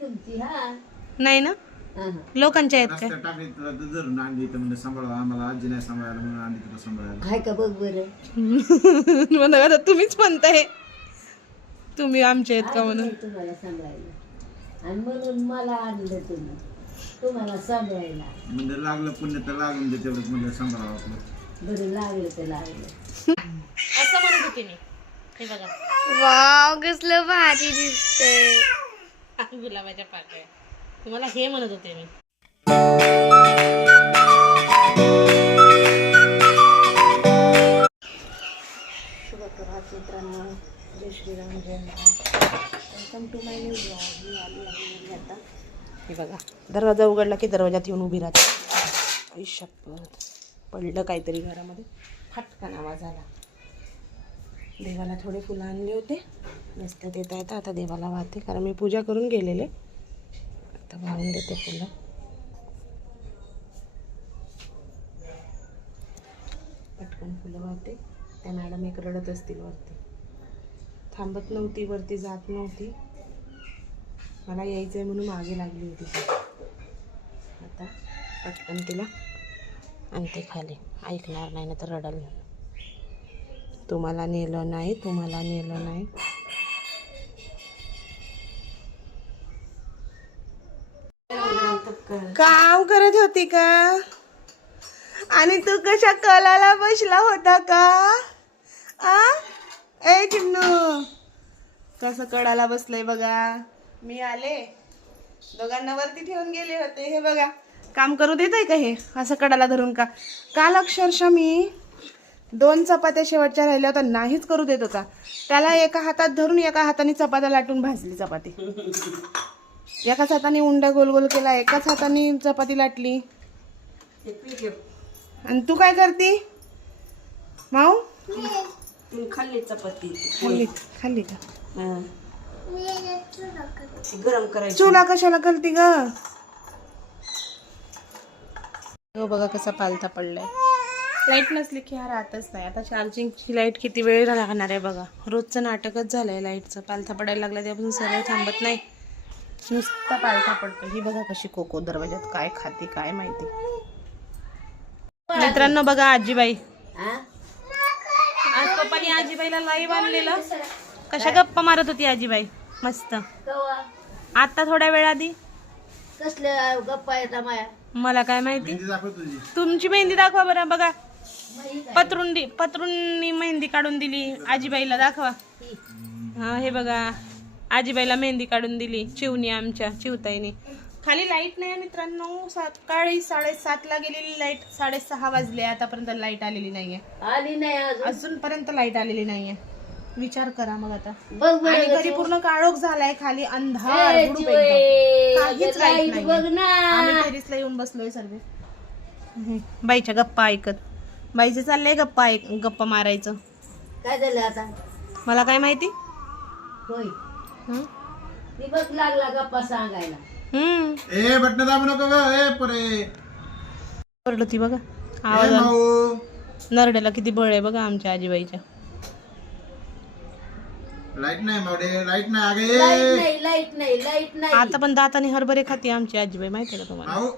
तुमची हा नाही ना लोकांच्या आहेत काय टाकली तुला धरून आणली तर म्हणजे सांभाळा आम्हाला आजी नाही सांभाळायला म्हणून आणली तुला सांभाळायला. हाय का बघ बरं म्हणा आता तुम्हीच म्हणताय तुम्ही आमचे आहेत का म्हणून. तुम्हाला सांभाळायला आणि म्हणून मला आणलं तुम्ही तुम्हाला सांभाळायला. म्हणजे लागलं पुण्य तर लागून दे तेवढंच म्हणजे सांभाळावं आपलं. बरं लागलं तर लागलं. असं म्हणत होते मी. हे बघा वाव कसलं भारी दिसतंय. गुलाबाच्या पाकळ्या तुम्हाला हे म्हणत होते मी. शुभ प्रभात मित्रांनो, जय श्रीराम जय महाराज. Welcome to my new blog. मी आली आता. हे बघा दरवाजा उघडला की दरवाजात येऊन उभी राहते. शपथ पडलं काहीतरी घरामध्ये, फटकन आवाज आला. देवाला थोडे फुलं आणले होते, रस्त्यात येता येता आता देवाला वाहते कारण मी पूजा करून गेलेले. आता वाहून देते फुलं. पटकन फुलं वाहते. त्या मॅडम एक रडत असतील वरती, थांबत नव्हती, वरती जात नव्हती. मला यायचं आहे म्हणून मागे लागली होती. आता पटकन तिला आणते खाली. ऐकणार नाही ना तर रडल. तुम्हाला नेलं नाही, तुम्हाला नेलं नाही. काम करत होती का आणि तू कशा कलाला बसला होता का? ए चिमणू कसं कडाला बसलंय बघा. मी आले, दोघांना वरती ठेवून गेले होते. हे बघा काम करू देत आहे का हे असं कडाला धरून का? काल अक्षरशः मी 2 चपात्या शेवटच्या राहिल्या होत्या, नाहीच करू देत होता. त्याला एका हातात धरून एका हाताने चपात्या लाटून भाजली चपाती. एकाच हाताने उंडा गोल गोल केला, एकाच हाताने चपाती लाटली. आणि तू काय करती माऊ? खाल्ली चपाती खाल्ली का? गरम करायची. चुला कशाला करती ग? हो बघा कसा पालथा पडलाय. लाईट नसली की हा राहतच नाही. आता चार्जिंगची लाईट किती वेळ लागणार आहे बघा. रोजचं नाटकच झालंय लाईटचं. पालथा पडायला लागला त्यापासून सरळ थांबत नाही, नुसता पालथा पडतो. ही बघा कशी कोको दरवाजात काय खाते काय माहिती. मित्रांनो बघा आजीबाई, आज पप्पानी आजीबाईला लाईव्ह आणलेलं. कशा गप्पा मारत होती आजीबाई मस्त. आता थोड्या वेळ आधी कसल्या गप्पा येतात माया? मला काय माहिती. मेहंदी दाखव तुझी. तुमची मेहंदी दाखवा बरं. बघा पत्रुंनी मेहंदी काढून दिली आजीबाईला. दाखवा. हा हे बघा आजीबाईला मेहंदी काढून दिली चिवनी, आमच्या चिवताईने. खाली लाईट नाही मित्रांनो. सकाळी 7:30ला गेलेली लाईट, 6:30 वाजले, आतापर्यंत लाईट आलेली नाहीये. आली नाही अजूनपर्यंत लाईट आलेली नाहीये. विचार करा मग आता. बघ आणि घरी पूर्ण काळोख झालाय, खाली अंधार गुडूप एकदम. काहीच लाईट नाही. बघ ना. आम्ही टेरेसला येऊन बसलोय सर्व. बाईच्या गप्पा ऐकत. बाईचे चाललंय गप्पा मारायचं. काय झालं आता? मला काय माहिती. होय ती बघ लागला गप्पा सांगायला. ए बटन दाबू नको ग. ए परे ओरडती बघा. ए आवाज माऊ. नरड्याला किती बळ आहे बघा आमच्या आजीबाईच्या. लाईट नाही मावडे, लाईट नाही. आगे लाईट नाही. आता पण दाताने हरभरे खाते आमची आजीबाई, माहिती आहे का तुम्हाला? माऊ.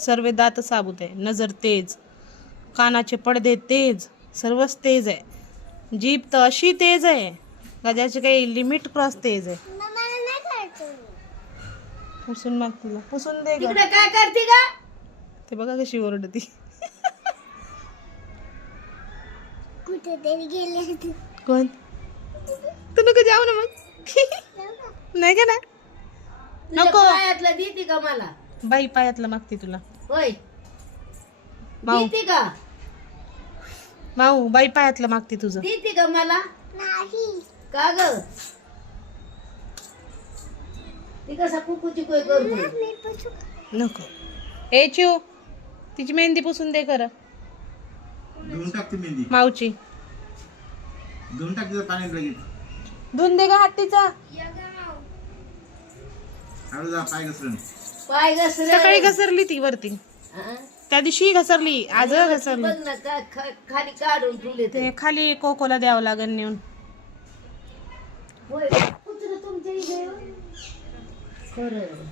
सर्व दात साबूत आहे, नजर तेज, कानाचे पडदे तेज, सर्वच तेज आहे. जीभ तर अशी तेज आहे का ज्याची काही लिमिट क्रॉस तेज आहे. पुसून माग तिला, पुसून दे ग. तिकडे काय करते का? ते बघा कशी ओरडती. कुठेतरी गेले. कोण? तू नको जाऊ ना मग. नाही का ना नको. पायातलं देते का मला? बाई पायातलं मागते तुला. होय माऊ देते का? माऊ बाई पायातलं मागते तुझं. देते का मला? नाही. का ग? ती कसा कुकूची कोय करतो? नको. ए चिव तिची मेहंदी पुसून दे खरं. धुवून टाक ती मेहंदी. माऊची धुवून टाक तिचं पाण्यात लगेच. धुवून दे का हातीचा. हळू जा पाय घसरून. पाय घसरे. सकाळी घसरली ती वरती, हा? त्या दिवशी घसरली, आज घसरली. बघ ना खाली काढून ठेवले ते. ते खाली कोकोला द्यावं लागेल नेऊन. होय कुत्र तुमच्या इथे? खरं.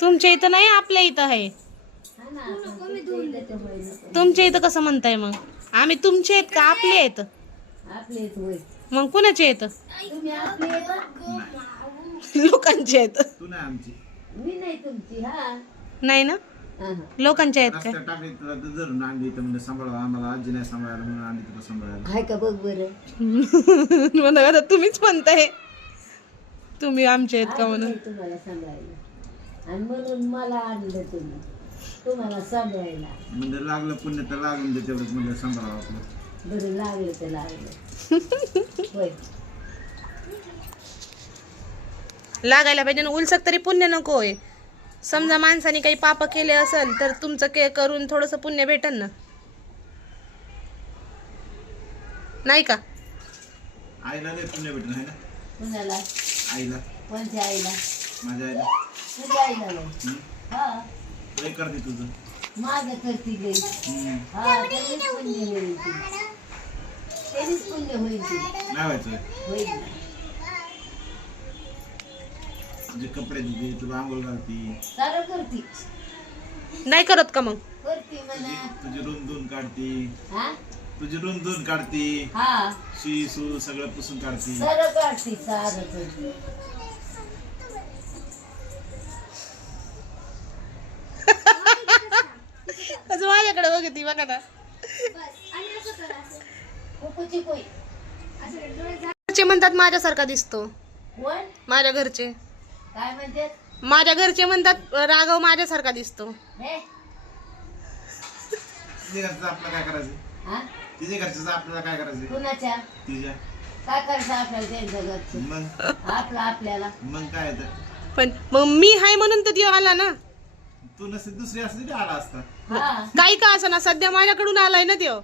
तुमच्या इथं नाही, आपल्या इथं आहे. हा ना, आपण तुमच्या इथं नको. तुमच्या इथं कसं म्हणताय मग? आम्ही तुमचे आहेत का आपले आहेत? आपले इथं होय. मग कुणाचे आहेत? तुम्ही आपले येता? लोकांचे आहेत. तू नाही आमची. मी नाही तुमची. हा नाही ना, हा, हा. लोकांचे आहेत काय? रस्त्यात टाकली तुला तर धरून आणली तर म्हणजे सांभाळा आम्हाला, आजी नाही सांभाळायला म्हणून आणली तुला सांभाळायला. हाय का बघ बरं. म्हणा आता तुम्हीच म्हणताय तुम्ही आमचे आहेत का आजी म्हणून. नाही तुम्हाला सांभाळायला आणि म्हणून मला आणलं तुम्ही तुम्हाला सांभाळायला. म्हणजे लागलं पुण्य तर लागून दे तेवढंच म्हणजे सांभाळावं आपलं. बरं लागलं तर लागलं. होय. लागायला पाहिजे ना, उलसक तरी पुण्य नकोय. समजा माणसाने काही पाप केले असेल तर तुमचं के करून थोडस पुण्य भेटन ना, नाही का? आईला लय पुण्य भेटलं आहे ना. कुणाला? आईला, कोणत्या आईला? माझ्या आईला. तुझ्या आईला नाही. हम्म. हा लय करते तुझं. माझं करती गई. हम्म. हा त्यानेच पुण्य होईल ती. त्यानेच पुण्य होईल ती. नाही व्हायचं. होईल. तुझे कपडे धुते, तुला आंघोळ घालती, सारं करती. नाही करत का मग? करती म्हणा. तुझी रूम धुवून काढती, हा तुझी रूम धुवून काढती, हा शी सू सगळं पुसून काढती. सारं काढती. सारं करती. असं माझ्याकडे बघती बघा ना. कुकूची कोई. घरचे म्हणतात माझ्यासारखा दिसतो. कोण? माझ्या घरचे काय म्हणते? माझ्या घरचे म्हणतात राघव माझ्यासारखा दिसतो. हे? तिच्या घरचं आपल्याला काय करायचं? हा? तिच्या घरचं आपल्याला काय करायचं? कुणाच्या? तिच्या. काय करायचं आपल्याला त्यांच्या घरचं? मग आपलं आपल्याला. मग काय तर पण मग मी हाय म्हणून तर देव आला ना. तू नसते दुसरी असते ते आला असता. हा. काही का असं ना, सध्या माझ्याकडून आलाय ना देव,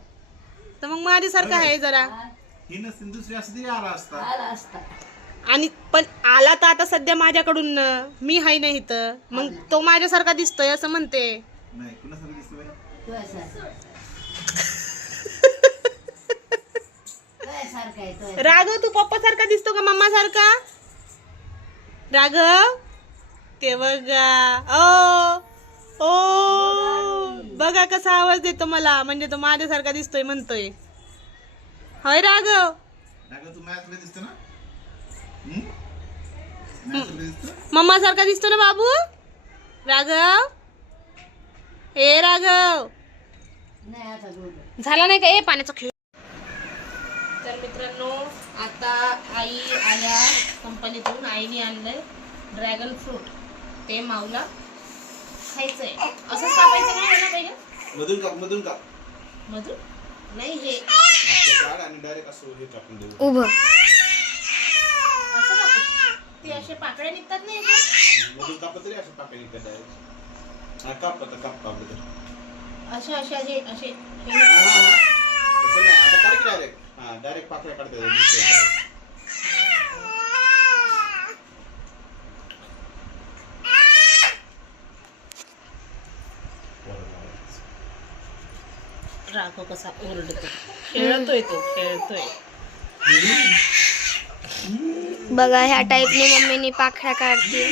तर मग माझ्यासारखा आहे जरा. हा, ही नसते दुसरी असते ते आला असता. आला असता. आणि पण आला तर आता सध्या माझ्याकडून ना, मी हाय नाही तर मग तो माझ्यासारखा दिसतोय असं म्हणते. नाही कुणासारखं दिसतं बाई? तुझ्यासारखं. तुझ्यासारखं आहे तुझ्या. राघव तू पप्पा सारखा दिसतो का मम्मा सारखा? राघव ते बघा. ओ ओ बघा कसा आवाज देतो मला, म्हणजे तो माझ्यासारखा दिसतोय म्हणतोय. होय राघव? राघव तू मॅथला दिसतो ना? मॅथला दिसतो? मम्मा सारखा दिसतो ना बाबू? राघव हे राघव नाही आता बोल. झाला नाही का ए पाण्याचा खेळ. तर मित्रांनो, आता आई आल्या कंपनीतून. आईने आणलंय ड्रॅगन फ्रूट. ते माऊला खायचंय. असंच कापायचं नाही ना पहिले? मधून का मधून नाही, हे काढ आणि डायरेक्ट असं हे टाकून देऊ. उभं असं कापू. ते असे पाकळ्या निघतात नाही का? मधून कापलं तरी असं टाकायला निघतं डायरेक्ट. हा काप आता कापलं तर. असे असे असे असे हा, हा. तसं नाही आता काढ की डायरेक्ट. हा डायरेक्ट पाकळ्या काढता येतात. राघव कसा ओरडतो. खेळतोय तो, खेळतोय. बघा ह्या टाईपने मम्मीनी पाखड्या काढते.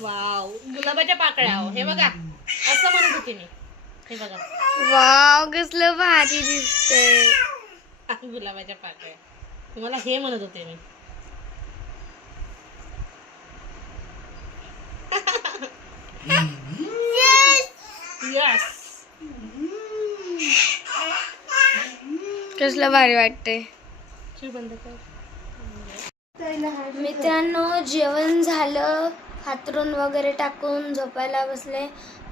वाव, गुलाबाच्या पाकळ्या. हो हे बघा, असं म्हणत होते मी. हे बघा वाव कसलं भारी दिसतंय. गुलाबाच्या पाकळ्या. तुम्हाला हे म्हणत होते मी. यस. कसलं भारी वाटतंय. बंद कर. मित्रांनो, जेवण झालं, हातरून वगैरे टाकून झोपायला बसले.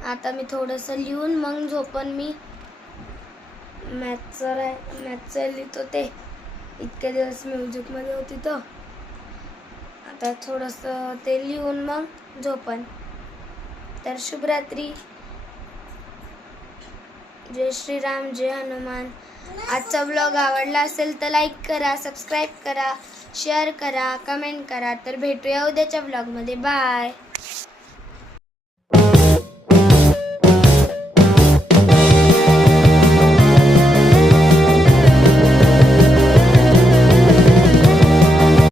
आता मी थोडंसं लिहून मग झोपन. मी मॅथचं लिहित होते. इतके दिवस म्युझिकमध्ये होती तर आता थोडंसं ते लिहून मग झोपन. तर शुभरात्री. जय श्रीराम, जय हनुमान. आजचा ब्लॉग आवडला असेल तर लाईक करा, सबस्क्राईब करा, शेअर करा, कमेंट करा. तर भेटूया उद्याच्या ब्लॉगमध्ये. बाय.